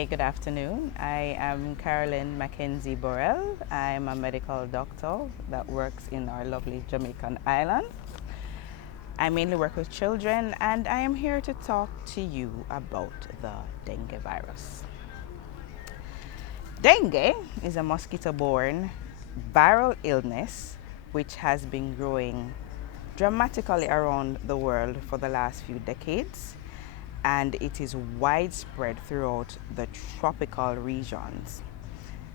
Hi, good afternoon. I am Carolyn Mackenzie Borrell. I'm a medical doctor that works in our lovely Jamaican island. I mainly work with children, and I am here to talk to you about the dengue virus. Dengue is a mosquito-borne viral illness which has been growing dramatically around the world for the last few decades, and it is widespread throughout the tropical regions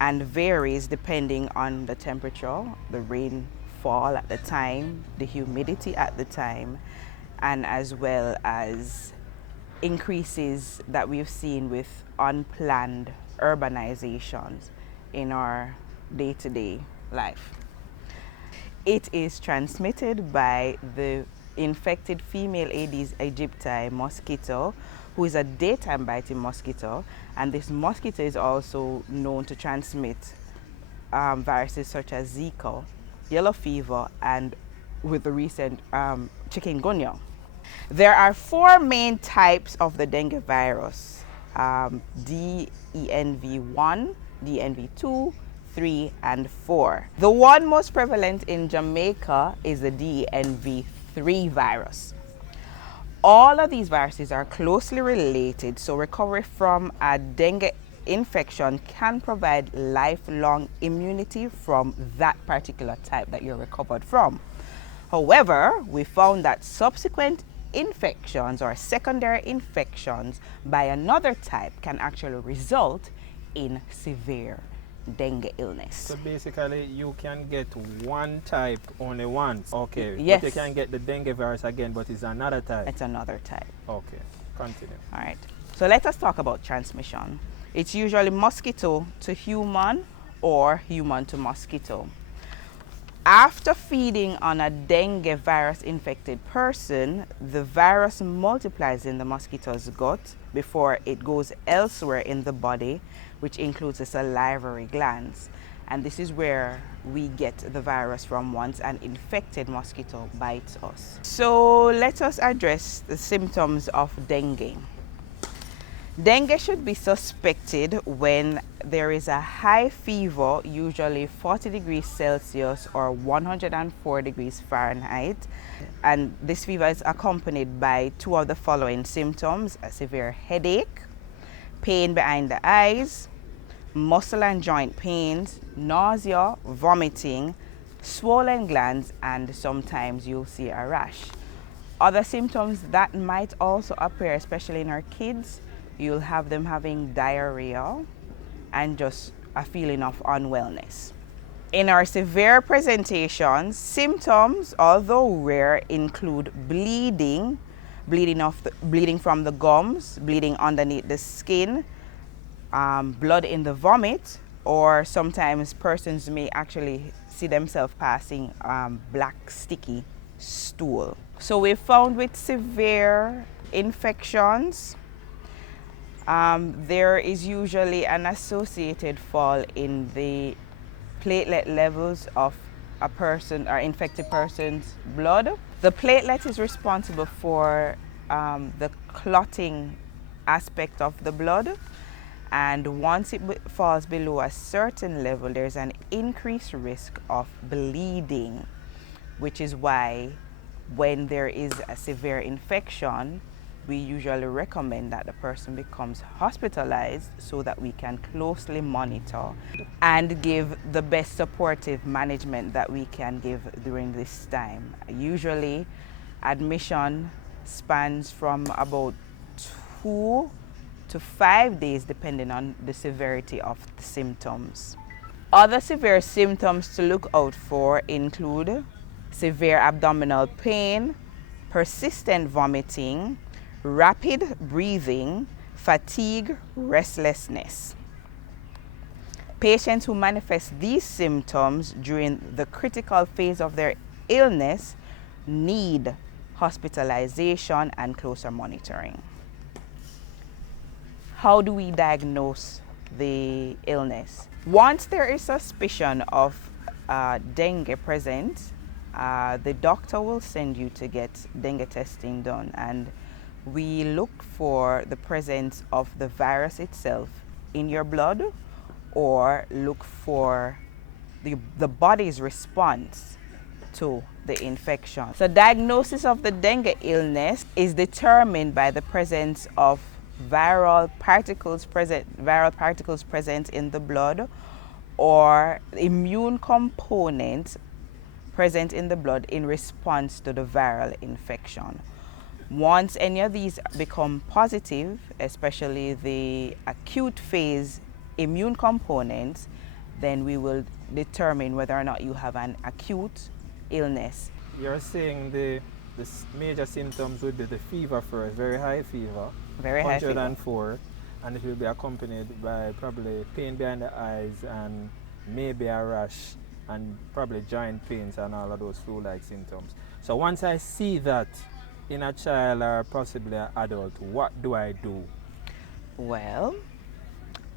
and varies depending on the temperature, the rainfall at the time, the humidity at the time, and as well as increases that we've seen with unplanned urbanizations in our day-to-day life. It is transmitted by the infected female Aedes aegypti mosquito, who is a daytime biting mosquito, and this mosquito is also known to transmit viruses such as Zika, yellow fever, and with the recent chikungunya. There are four main types of the dengue virus: DENV1, DENV2, 3, and 4. The one most prevalent in Jamaica is the DENV3 virus. All of these viruses are closely related, so recovery from a dengue infection can provide lifelong immunity from that particular type that you're recovered from. However, we found that subsequent infections or secondary infections by another type can actually result in severe dengue illness. So basically, you can get one type only once. Okay. Yes. But you can get the dengue virus again, but it's another type. It's another type. Okay. Continue. All right. So let us talk about transmission. It's usually mosquito to human or human to mosquito. After feeding on a dengue virus infected person, the virus multiplies in the mosquito's gut before it goes elsewhere in the body, which includes the salivary glands. And this is where we get the virus from once an infected mosquito bites us. So let us address the symptoms of dengue. Dengue should be suspected when there is a high fever, usually 40 degrees Celsius or 104 degrees Fahrenheit. And this fever is accompanied by two of the following symptoms: a severe headache, pain behind the eyes, muscle and joint pains, nausea, vomiting, swollen glands, and sometimes you'll see a rash. Other symptoms that might also appear, especially in our kids, you'll have them having diarrhea and just a feeling of unwellness. In our severe presentations, symptoms, although rare, include bleeding from the gums, bleeding underneath the skin, blood in the vomit, or sometimes persons may actually see themselves passing black sticky stool. So we found with severe infections, there is usually an associated fall in the platelet levels of a person or infected person's blood. The platelet is responsible for the clotting aspect of the blood, and once it falls below a certain level, there's an increased risk of bleeding, which is why when there is a severe infection, we usually recommend that the person becomes hospitalized so that we can closely monitor and give the best supportive management that we can give during this time. Usually, admission spans from about 2 to 5 days depending on the severity of the symptoms. Other severe symptoms to look out for include severe abdominal pain, persistent vomiting, rapid breathing, fatigue, restlessness. Patients who manifest these symptoms during the critical phase of their illness need hospitalization and closer monitoring. How do we diagnose the illness? Once there is suspicion of dengue present, the doctor will send you to get dengue testing done, and we look for the presence of the virus itself in your blood or look for the body's response to the infection. So diagnosis of the dengue illness is determined by the presence of viral particles present in the blood or immune components present in the blood in response to the viral infection. Once any of these become positive, especially the acute phase immune components, then we will determine whether or not you have an acute illness. You're saying the major symptoms would be the fever first, very high fever, Very high fever. 104, and it will be accompanied by probably pain behind the eyes and maybe a rash and probably joint pains and all of those flu-like symptoms. So once I see that in a child or possibly an adult, what do I do? Well,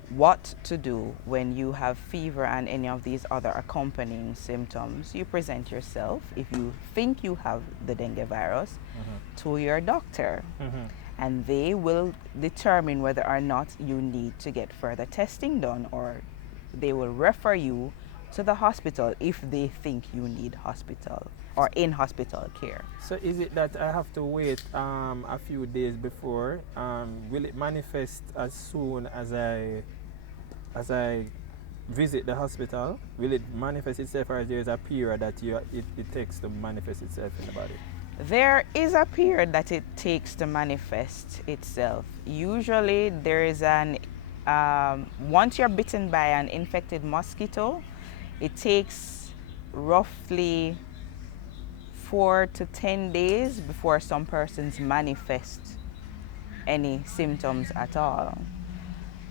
what to do when you have fever and any of these other accompanying symptoms? You present yourself, if you think you have the dengue virus, to your doctor. And they will determine whether or not you need to get further testing done, or they will refer you to the hospital if they think you need hospital or in-hospital care. So is it that I have to wait a few days before? Will it manifest as soon as I visit the hospital? Will it manifest itself, or there is a period that it takes to manifest itself in the body? There is a period that it takes to manifest itself. Usually there is once you're bitten by an infected mosquito, it takes roughly 4 to 10 days before some persons manifest any symptoms at all.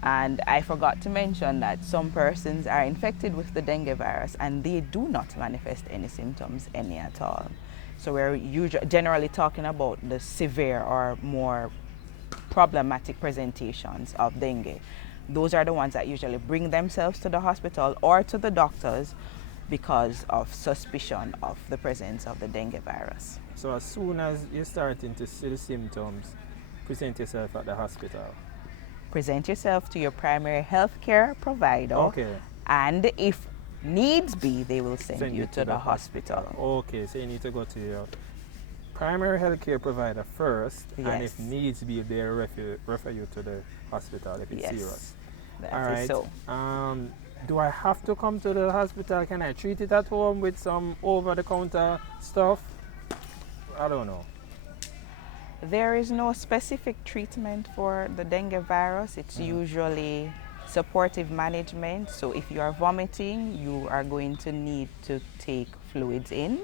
And I forgot to mention that some persons are infected with the dengue virus and they do not manifest any symptoms any at all. So we're generally talking about the severe or more problematic presentations of dengue. Those are the ones that usually bring themselves to the hospital or to the doctors because of suspicion of the presence of the dengue virus. So as soon as you're starting to see the symptoms, present yourself at the hospital. Present yourself to your primary health care provider. Okay. And if needs be, they will send you to the hospital. Okay, so you need to go to your primary health care provider first, Yes. and if needs be, they'll refer you to the hospital if it's Yes, serious. that All is right. so. Do I have to come to the hospital? Can I treat it at home with some over-the-counter stuff? I don't know. There is no specific treatment for the dengue virus. It's usually supportive management. So if you are vomiting, you are going to need to take fluids in.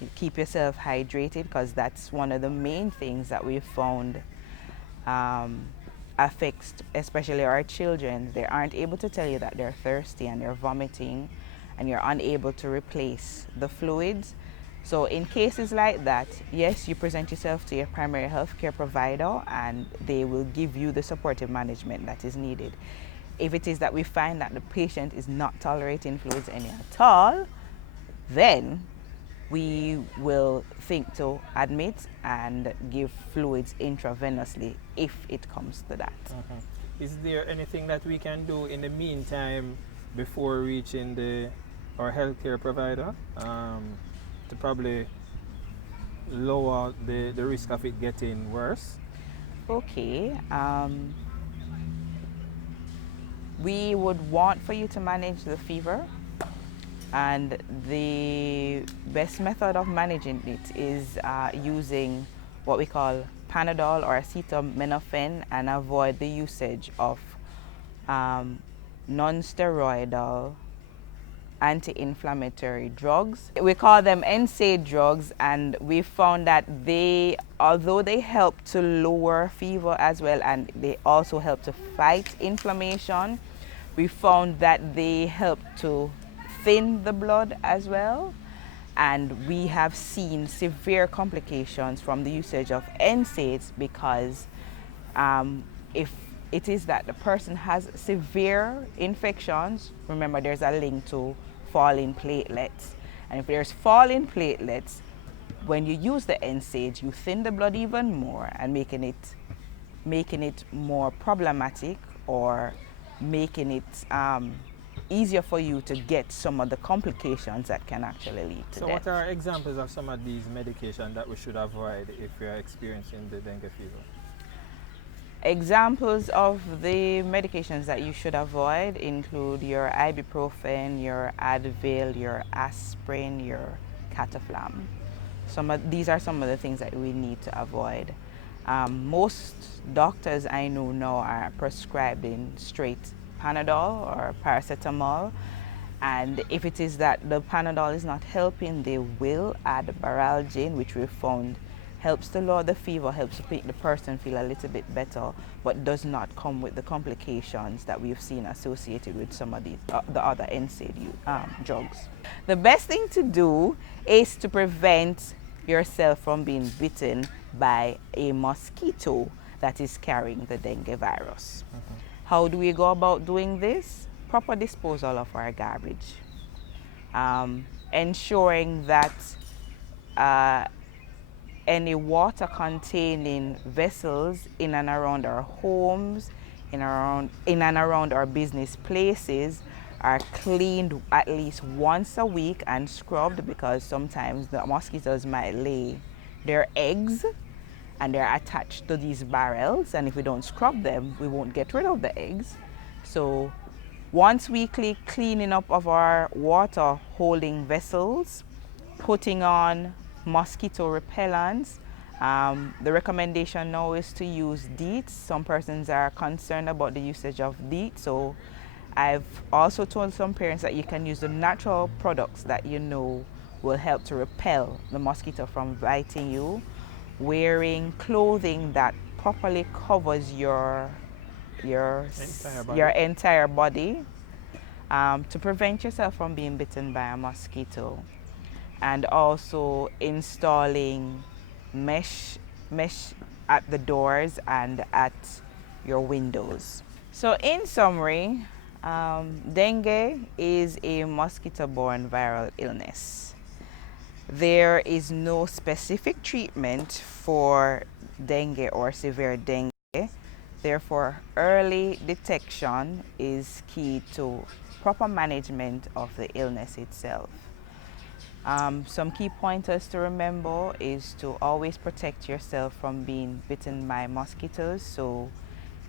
You keep yourself hydrated, because that's one of the main things that we've found affects especially our children. They aren't able to tell you that they're thirsty and they're vomiting, and you're unable to replace the fluids. So in cases like that, yes, you present yourself to your primary health care provider and they will give you the supportive management that is needed. If it is that we find that the patient is not tolerating fluids any at all, then we will think to admit and give fluids intravenously if it comes to that. Is there anything that we can do in the meantime before reaching our healthcare provider to probably lower the risk of it getting worse? Okay. We would want for you to manage the fever, and the best method of managing it is using what we call Panadol or acetaminophen, and avoid the usage of non-steroidal anti-inflammatory drugs. We call them NSAID drugs, and we found that although they help to lower fever as well, and they also help to fight inflammation, we found that they help to thin the blood as well. And we have seen severe complications from the usage of NSAIDs, because if it is that the person has severe infections, remember there's a link to falling platelets. And if there's falling platelets, when you use the NSAIDs, you thin the blood even more and making it more problematic or making it easier for you to get some of the complications that can actually lead to So death. what are examples of some of these medications that we should avoid if we are experiencing the dengue fever? Examples of the medications that you should avoid include your ibuprofen, your Advil, your aspirin, your cataflam. These are some of the things that we need to avoid. Most doctors I know now are prescribing straight Panadol or paracetamol, and if it is that the Panadol is not helping, they will add Baralgin, which we found helps to lower the fever, helps to make the person feel a little bit better, but does not come with the complications that we've seen associated with some of the other NSAID drugs. The best thing to do is to prevent yourself from being bitten by a mosquito that is carrying the dengue virus. How do we go about doing this? Proper disposal of our garbage. Ensuring that any water containing vessels in and around our homes, in and around our business places are cleaned at least once a week and scrubbed, because sometimes the mosquitoes might lay their eggs and they're attached to these barrels, and if we don't scrub them, we won't get rid of the eggs. So once weekly cleaning up of our water holding vessels, putting on mosquito repellents. The recommendation now is to use DEET. Some persons are concerned about the usage of DEET, so I've also told some parents that you can use the natural products that you know will help to repel the mosquito from biting you. Wearing clothing that properly covers your entire body to prevent yourself from being bitten by a mosquito. And also installing mesh at the doors and at your windows. So in summary, dengue is a mosquito-borne viral illness. There is no specific treatment for dengue or severe dengue. Therefore, early detection is key to proper management of the illness itself. Some key pointers to remember is to always protect yourself from being bitten by mosquitoes, so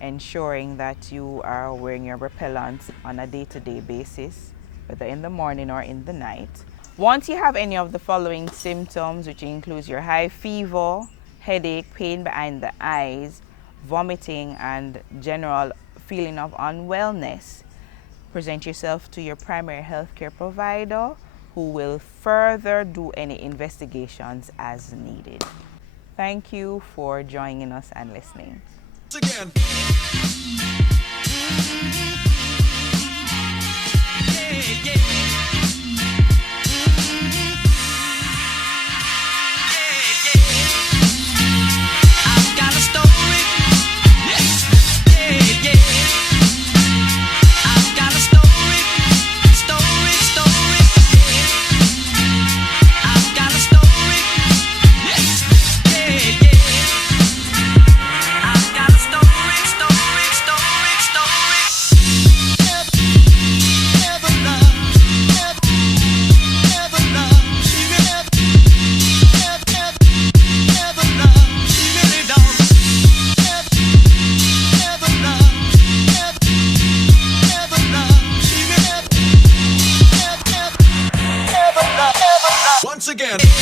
ensuring that you are wearing your repellents on a day-to-day basis, whether in the morning or in the night. Once you have any of the following symptoms, which includes your high fever, headache, pain behind the eyes, vomiting, and general feeling of unwellness, present yourself to your primary healthcare provider, who will further do any investigations as needed. Thank you for joining us and listening. Again. Yeah, yeah. Once again.